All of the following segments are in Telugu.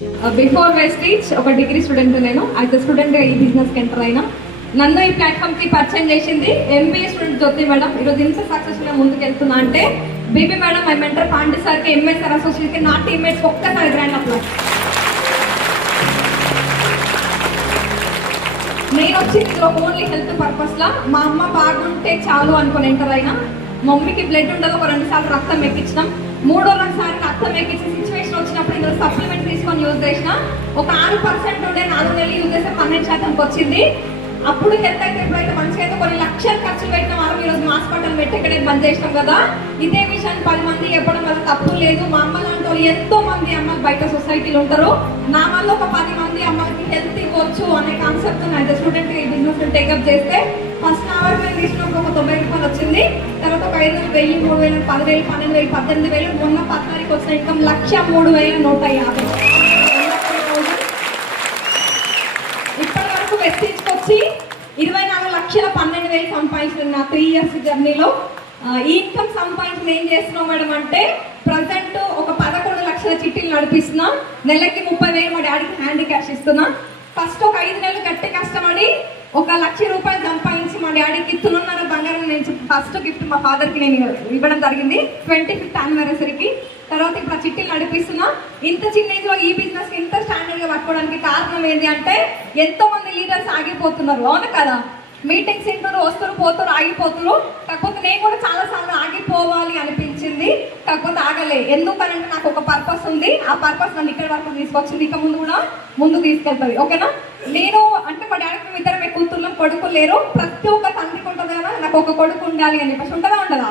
బిఫోర్ వెస్టీజ్ ఒక డిగ్రీ స్టూడెంట్, నేను యాజ్ అ స్టూడెంట్ ఈ బిజినెస్కి ఎంటర్ అయినా. నన్ను ఈ ప్లాట్ఫామ్కి పరిచయం చేసింది ఎంబీఏ స్టూడెంట్ జ్యోతి మేడం. ఈరోజు ఇంత సక్సెస్ఫుల్గా ముందుకు వెళ్తున్నా అంటే BB madam, my mentor Pandey సార్కి, ఎంఏ సార్ అసోసియేట్కి, నా టీమ్మేట్స్ ఒక్కసారి గ్రాండ్ అప్లాస్. నేను వచ్చింది ఇందులో ఓన్లీ హెల్త్ పర్పస్లా. మా అమ్మ బాగుంటే చాలు అనుకుని ఎంటర్ అయినా. మమ్మీకి బ్లడ్ ఉండదు, ఒక 2 సార్లు రక్తం ఎక్కించినాం. 3వ సారి రక్తం ఎక్కించే సిచ్యువేషన్ వచ్చినప్పుడు ఇందులో సప్లిమెంట్ తీసుకొని యూజ్ చేసిన. ఒక 6% ఉండే 4 నెలలు యూజ్ చేస్తే 12% వచ్చింది. అప్పుడు హెల్త్ అయితే ఎప్పుడైతే మంచిగా అయితే కొన్ని లక్షలు ఖర్చులు పెట్టిన వారు ఈరోజు హాస్పిటల్ పెట్టి ఇక్కడే బంద్ చేసినాం కదా. ఇదే విషయాన్ని 10 మంది చెప్పడం వల్ల తప్పు లేదు. మా అమ్మ లాంటి వాళ్ళు ఎంతో మంది అమ్మలు బయట సొసైటీలో ఉంటారు. నా వల్ల ఒక 10 మంది అమ్మలకి హెల్త్ ఇవ్వచ్చు అనే కాన్సెప్ట్ అయితే స్టూడెంట్ ఈ బిజినెస్ టేకప్ చేస్తే ఫస్ట్ నా వరకు నేను తీసుకున్నప్పుడు ఒక 90 రూపాయలు వచ్చింది. తర్వాత ఒక 5,000, 1000, 3,000, 10,000, 12,000, 18,000, మొన్న 10 తారీఖు వచ్చిన ఇన్కమ్ 1,03,150. ఇప్పటి వరకు వెస్టించుకొచ్చి 24,12,000 సంపాదించిన నా 3 ఇయర్స్ జర్నీలో. ఈ ఇన్కమ్ సంపాదించిన ఏం చేస్తున్నాం మేడం అంటే, ప్రజెంట్ ఒక 11 లక్షల చిట్టీలు నడిపిస్తున్నా. నెలకి 30,000 మా డాడీకి హ్యాండ్ క్యాష్ ఇస్తున్నా. ఫస్ట్ ఒక 5 నెలలు గట్టి కష్టపడి 1,00,000 రూపాయలు సంపాదించి మా డాడీకి 3.5 బంగారం నేను ఫస్ట్ గిఫ్ట్ మా ఫాదర్కి నేను ఇవ్వడం జరిగింది 25th యానివర్సరీకి. తర్వాత ఇప్పుడు ఆ చిట్టీలు నడిపిస్తున్నా. ఇంత చిన్న ఏజ్లో ఈ బిజినెస్ ఇంత స్టాండర్డ్గా పట్టుకోవడానికి కారణం ఏంటి అంటే, ఎంతో మంది లీడర్స్ ఆగిపోతున్నారు, అవును కదా. మీటింగ్స్ ఇంటారు, వస్తారు, పోతారు, ఆగిపోతారు. కాకపోతే నేను కూడా చాలాసార్లు ఆగిపోవాలి అనిపించింది, కాకపోతే ఆగలే. ఎందుకనంటే నాకు ఒక పర్పస్ ఉంది. ఆ పర్పస్ నన్ను ఇక్కడ వరకు తీసుకొచ్చింది, ఇక ముందు కూడా ముందుకు తీసుకెళ్తుంది, ఓకేనా. నేను అంటే మా డాడీకి ఇద్దరమే కూతుర్లు, కొడుకులు లేరు. ప్రతి ఒక్క తండ్రికి ఉంటుంది కదా, నాకు ఒక కొడుకు ఉండాలి అని చెప్పేసి. ఉంటుందా ఉండదా?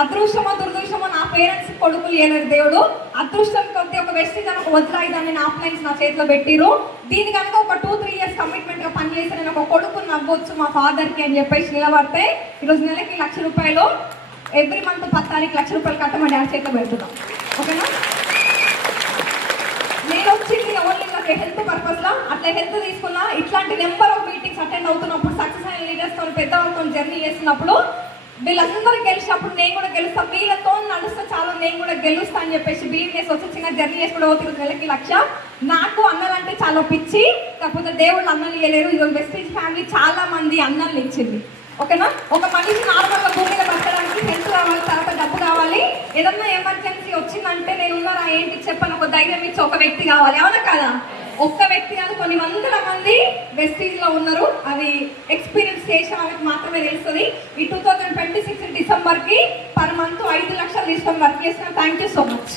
అదృష్టమో దురదృష్టమో నా పేరెంట్స్ కొడుకులు ఏలేరు దేవుడు. అదృష్టం కొద్ది ఒక వెస్టీజ్ అని ఒక వదిలాయి దాన్ని నా అప్లైన్స్ నా చేతిలో పెట్టిరు. దీని కనుక ఒక 2-3 ఇయర్స్ కమిట్మెంట్గా పనిచేసి నేను ఒక కొడుకుని నవ్వచ్చు మా ఫాదర్కి అని చెప్పేసి నిలబడితే ఈరోజు నెలకి 1,00,000 రూపాయలు, ఎవ్రీ మంత్ 10 తారీఖు 1,00,000 రూపాయలు కట్ట మా డాడీ చేతిలో పెడుతున్నాం, ఓకేనా. నేను వచ్చింది ఓన్లీ నాకు హెల్త్ పర్పస్లో. అట్లా హెల్త్ తీసుకున్నా. ఇట్లాంటి నెంబర్ ఆఫ్ మీటింగ్స్ అటెండ్ అవుతున్నప్పుడు, సక్సెస్ అయిన లీడర్స్తో పెద్దవాళ్ళతో జర్నీ చేస్తున్నప్పుడు, వీళ్ళందరూ గెలిచినప్పుడు నేను కూడా గెలుస్తా, వీళ్ళతో నడుస్తా చాలు నేను కూడా గెలుస్తా అని చెప్పేసి బిలీవ్ చేసి వచ్చి చిన్న జర్నీ చేసుకుంటూ పోతుంది. నెలకి 1,00,000. నాకు అన్నలంటే చాలా పిచ్చి, కాకపోతే దేవుళ్ళు అన్నలు ఇవ్వలేరు. ఈరోజు వెస్టీజ్ ఫ్యామిలీ చాలా మంది అన్నలు ఇచ్చింది, ఓకేనా. ఒక మనిషి నార్మల్గా భూమి మీద బతకడానికి హెల్త్ కావాలి, తర్వాత డబ్బు కావాలి. ఏదన్నా ఎమర్జెన్సీ వచ్చిందంటే నేను ఉన్నారా ఏంటి చెప్పని ఒక ధైర్యం ఇచ్చి ఒక వ్యక్తి కావాలి, అవునా కదా. ఒక్క వ్యక్తి కాదు, కొన్ని వందల మంది వెస్టీజ్లో ఉన్నారు. అది ఎక్స్పీరియన్స్ చేసే వాళ్ళకి మాత్రమే తెలుస్తుంది. ఈ 2026 డిసెంబర్కి పర్ మంత్ 5 లక్షలు తీసుకొని వర్క్ చేస్తున్నాను. Thank you so much.